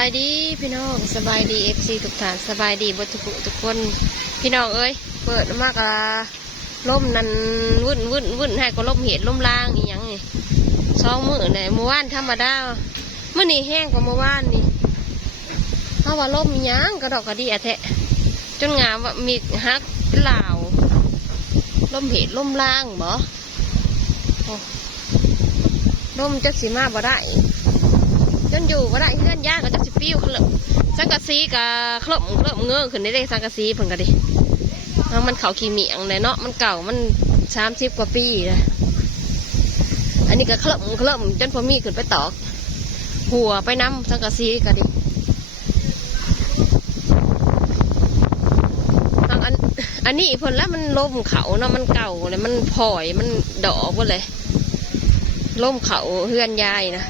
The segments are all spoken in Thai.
ายดีพี่น้องสบายดีเอฟซีทุกท่านสบายดีบทุกทุกคน พี่น้องเอ้ยเปิดมากอะล่มนันวุ่นวุ่นวุ่นให้ก็ล่มเหตุล่มล่างอีหยังนี่สองมือเนี่ยเมื่อวานธรรมดาเมื่อนี่แห้งกว่าเมื่อวานนี่เพราะว่าล่มหยังกระดอกกระดีอะแทะจนงามว่ามีฮักเป็นลาวล่มเหตุล่มล่างบ่ล่มจะสีมาบ่ได้ จนอยู่ก็ได้เพื่อนยากก็จะสิปิ้วเคลมสังกะสีกะเคลมเคลมเงื้อขึ้นได้เลยสังกะสีเพิ่นก็ดิมันเขาขี้เมียงเลยเนาะมันเก่ามันสามสิบกว่าปีเลยอันนี้ก็เคลมเคลมจนพอมีขึ้นไปตอก หัวไปน้ำสังกะสีก็ดิอาอันอันนี้เพิ่นแล้วมันล้มเขาเนาะมันเก่าเลยมันพลอยมันดอกหมดเลยล้มเขาเฮือนยายนะ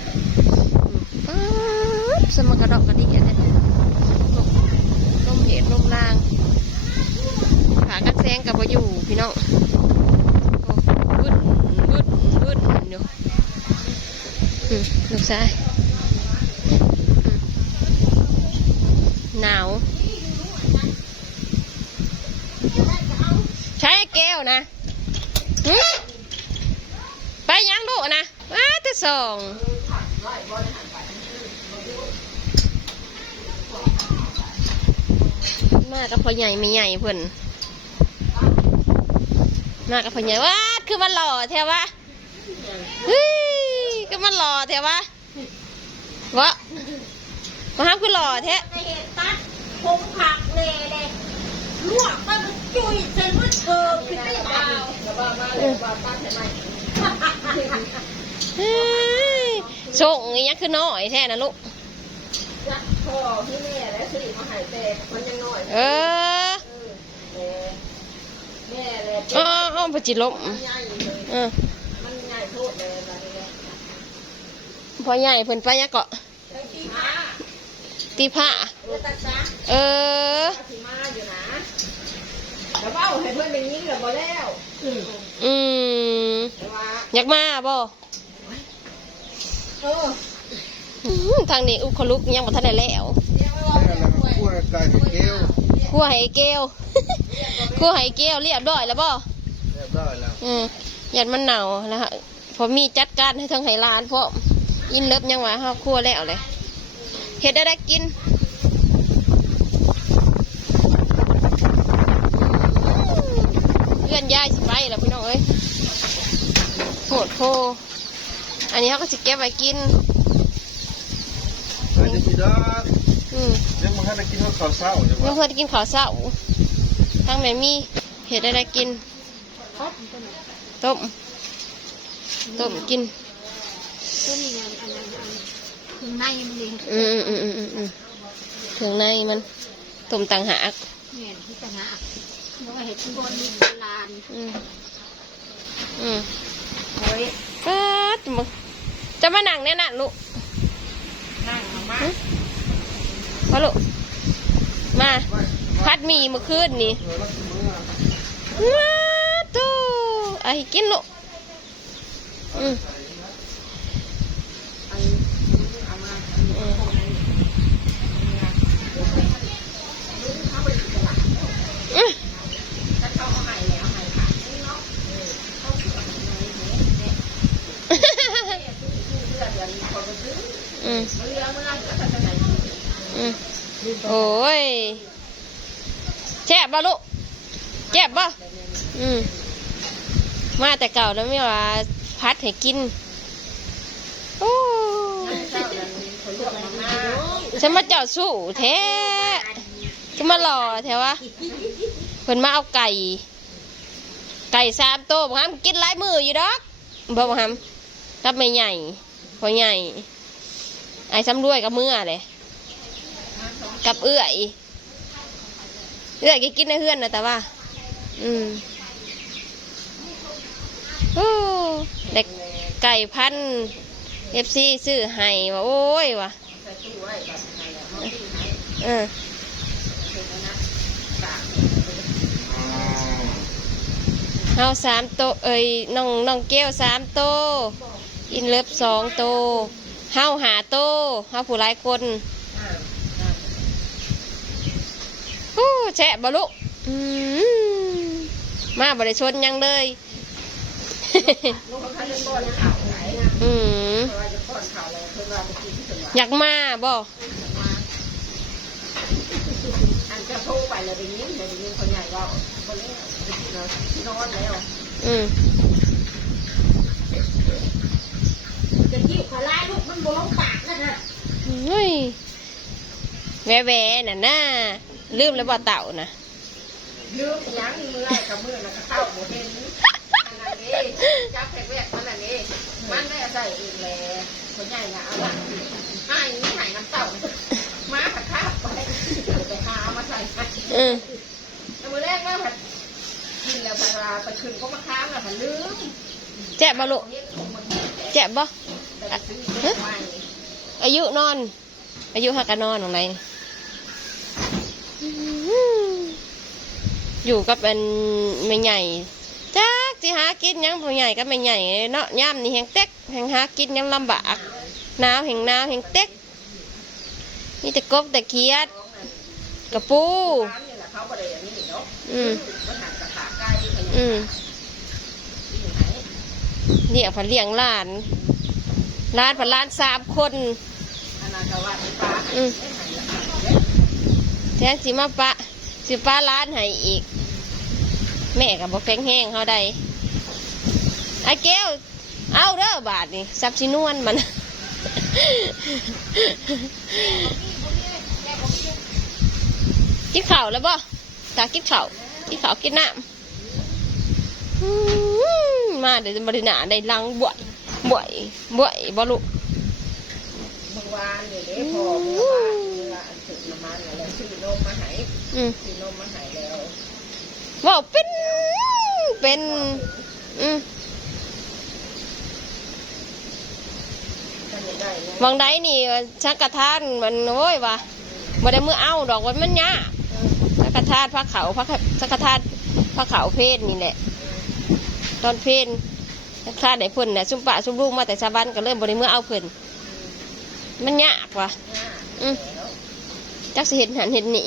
สมกระดอกกระดิ่งเนี่ยลมเหตุลมลางผากันแซงกับวาอยู่พี่น้องโอ้วึดวึดวึดอยู่อืมลูกชายหนาวใช้แก้วนะไปยังลูกนะว้าที่สอง มากับพ่อใหญ่ไม่ใหญ่เพิ่นมากับพ่อใหญ่ว้าดคือมันหล่อแท้วะเฮ้ยคือมันหล่อแท้วะวะมาห้ามคือหล่อแท้ในเหตุตัดผมผักเลยเลยลวกมันจุยจนมันเชิงขึ้นไม่เบาเฮ้ยส่งอีหยังคือน้อยแท้นะลูก พ่อพี่แม่แล้วสิมาหายแต่มันยังน้อยเออแม่เลยอ้าวอ้าวพอจิลมใหญ่เลยเออมันใหญ่โทษเลยแบบนี้พ่อใหญ่เพิ่นไปยังเกาะแล้วที่มาตีผ้าเรือตัดซะเออที่มาอยู่นะแล้วเบ้าให้เพื่อนเป็นยิ่งกับบ่แล้วอืมอืมแต่ว่าอยากมาบ่เอออืม ทางนี้อุคลุกยังบ่ทันได้แล้วเรียกว่าแม่ละกล้วยไก่เกลียวคั่วไห้แก้วคั่วไห้แก้วเรียบร้อยแล้วบ่เรียบร้อยแล้วอืมยันมันหนาวนะฮะพอมีจัดการให้ทั้งไหร้านพร้อมอินเลิฟยังวะฮะคั่วแล้วเลยเฮ็ดได้ได้กินเลื่อนย้ายสิไปแล้วพี่น้องเอ้ยโหดโพอันนี้เขาก็สิเก็บไว้กิน ไปจะกินดอกอืมยังมาให้ได้กินข้าวเช้าจังเมื่อวะเพื่อนกินข้าวเช้าทั้งแม่มีเห็ดได้ได้กิน ต้ม ต้มกินตัวนี้ไงอันนั้นอันถึงในมันเองอืมอืมอืมอืมอืมถึงในมันต้มต่างหากแม่ที่ต่างหากเพราะว่าเห็ดบนมีลานอืมอืมเฮ้ยก็จะมาจะมานั่งเนี่ยนะลูกนั่ง มาลูกมาพัดมีมื่อคืนนี่มาตู้ไอ้กินลูกอืม อันเอามา อืม อืม ถ้าเข้ามาใหม่แล้วใหม่ค่ะเนาะ อืมเรือเมื่อก็จะไหนอืมโอ้ยแจ็บบ่ลูกแจ็บบ่อืมมาแต่เก่าแล้วไม่ว่าพัดให้กินโอ้ฉันมาเจ้าสู้แท้จะมาหล่อแท้วะเพิ่นมาเอาไก่ ไก่สามตัวบอกฮัมกินหลายมืออยู่ดอกบอกฮัมรับไม่ใหญ่พอใหญ่ ไอ้ซ้ำด้วยกับเมื่อเลยกับเอื้อยเอื้อยก็กินในเฮือนนะแต่ว่า อืมโอ้เด็กไก่พันเอฟซีซื้อให้ว่าโอ้ยว่ะเออเอาสามโตเอ้ยน้องน้องแก้วสามโตอินเลิฟสองโต เฮาหาโตเฮาผู้ไร่คนโอ้แฉะบลุมาบริชนยังเลยอืมอยากมาบ่อจะโทรไปเลยไปยิ้งเลยไปยิ้มคนใหญ่ว่คนนี้นอนแล้วอืม ยิ้วขาลายลูกมันบลงปากนะฮะเฮ้ยแวะแวะน่ะน่าลืมแล้วบ่เต่านะยืมยังมือไอ้กับมือนะเข้าโมเห็นอันนั้นเองจับแขกแวกมันอันนี้มันได้ใส่เองเลยคนใหญ่น่ะเอาละให้นี่ให้น้ำเต่ามาผัดข้าวไปไปหาเอามาใส่ให้อืมแต่มือแรกแล้วผัดกินแล้วผัดลาไปคืนก็มาค้างแล้วผัดลืมแจ๊ะบ่ลูกแจ๊ะบ่ อายุนอน อายุหักกันนอนของไรอยู่กับเป็นไม่ใหญ่จักสิหากินยังผู้ใหญ่ก็ไม่ใหญ่เนาะย่ำนี่แหงเต็กแหงหากินยังลำบากหนาวแหงหนาวแหงเต็กนี่แต่กบแต่เคียดกระปูอืมอืมอยู่ไหนเลี้ยงผัเลี้ยงหลาน ลานผัดหลานสามคนอันนั้นก็ว่าที่ฟ้าอืมแทนสิมาปะ สิป้าร้านให้อีก แม่กับบอกแพงแห้งเขาได้ไอ้แก้วเอาเด้อบาทนี่ซับชินวนมันกินข้าวแล้วบ่ตากินข้าวกินข้าวกินน้ำอื้อมาเดี๋ยวจะบริหนาได้ลังบ่อย บ่อยบ่อยบ่ลูกเมื่อวานเนี่ยเด้พอเมื่อวานเมื่ออันถึงน้ำมันแล้วซื้อนมมาให้อืมซื้อนมมาให้แล้วว่าวเป็นเป็นอืมก็ยังได้เนี่ยวังใดนี่ชักกระทานมันโอ้ยว่ะบ่ได้มือเอาดอกวันมันยะชักกระทานพระเขาพระชักกระทานพระเขาเพศนี่แหละ ตอนเพศ คลาได้เพิ่นน่ะซุ่มปะซุ่มลูกมาแต่ชาวบ้านก็เริ่มบ่ได้มือเอาเพิ่นมันยากว่ะอืมจักสิเห็นหันเห็นหนี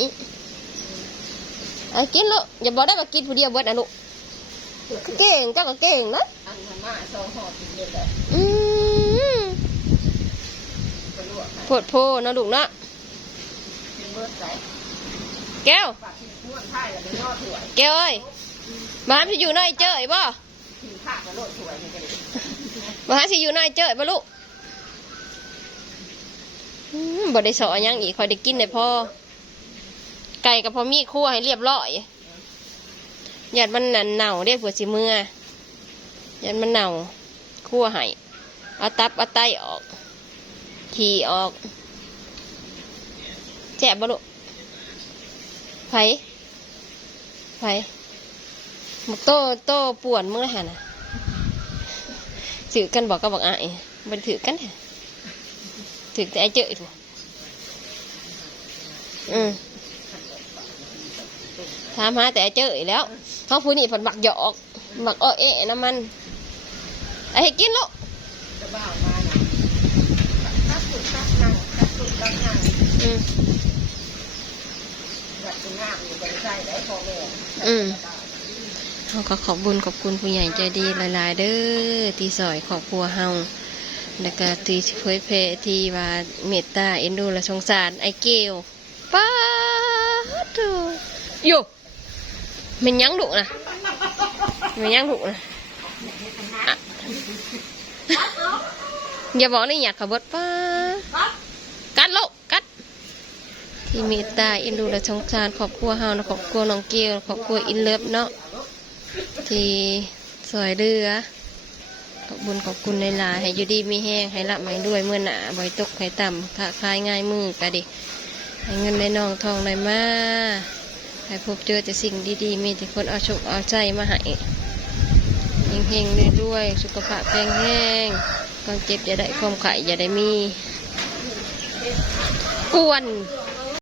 เอากินลูกอย่าบอกได้ว่ากินผู้เดียวเบิดนะลูกเก่งเจ้าก็เก่งนะอันมาสองหอกินเลยแหละอืมปวกให้โพดโพนะลูกนะแก้วแก้วเอ้ยมาหาสิอยู่หน้อยเจ้ยบ่ ข้ากับโรดถั่วนี่ก็ได้มาหาสิอยู่น้อยเจ้ยบ่ลูกอืมบ่ได้สอหยังอีกคอยได้กินได้พอไก่กับพอมีคั่วให้เรียบร้อยหยาดมันนั่นเน่าเรียกผัวสิเมื่อหยาดมันเน่าคั่วให้เอาตับเอาไตออก ขี่ออก แจ๊บบ่ลูกไผไผหมกโตโตป่วนมึงเลยฮะนะ ถือกันบอกก็บอกอะมันถือกันเหรอถือแต่ไอ้เจอถูกอืมถามหาแต่เจออีกแล้วเขาพูดนี่ผลบักหยอกบักอ้อเอะน้ำมันไอ้ให้กินลูกจะบ้ามาตัดสุดตัดนั่งตัดสุดตัดนั่งอืมแบบเป็นงามอยู่บนใจได้พอแม่อืม เขาก็ขอบบุญขอบคุณผู้ใหญ่ใจดีหลาย ๆ เด้อที่ซอยครอบครัวเฮาแล้วก็ที่เผยแพร่ที่ว่าเมตตาเอ็นดูและสงสารไอ้เกลป้าดโถอยู่มันยังดุนะมันยังดุนะอย่าบอกนี่อยากขับรถป้ากัดโลกกัดที่เมตตาเอ็นดูและสงสารครอบครัวเฮานะครอบครัวน้องเกลครอบครัวอินเลิฟเนาะ ที่สวยเรือขอบบุญขอบคุณในลาให้อยู่ดีมีแห้งให้ละไม่ด้วยเมื่อหนาบ่อยตกให้ต่ำค้าคลายง่ายมือกะดิให้เงินในนองทองในมาให้พบเจอแต่สิ่งดีๆ มีแต่คนเอาชกเอาใจมาให้เฮงๆด้วยๆสุขภาพแข็งแรงความเจ็บอย่าได้ความไข่อย่าได้มี กวน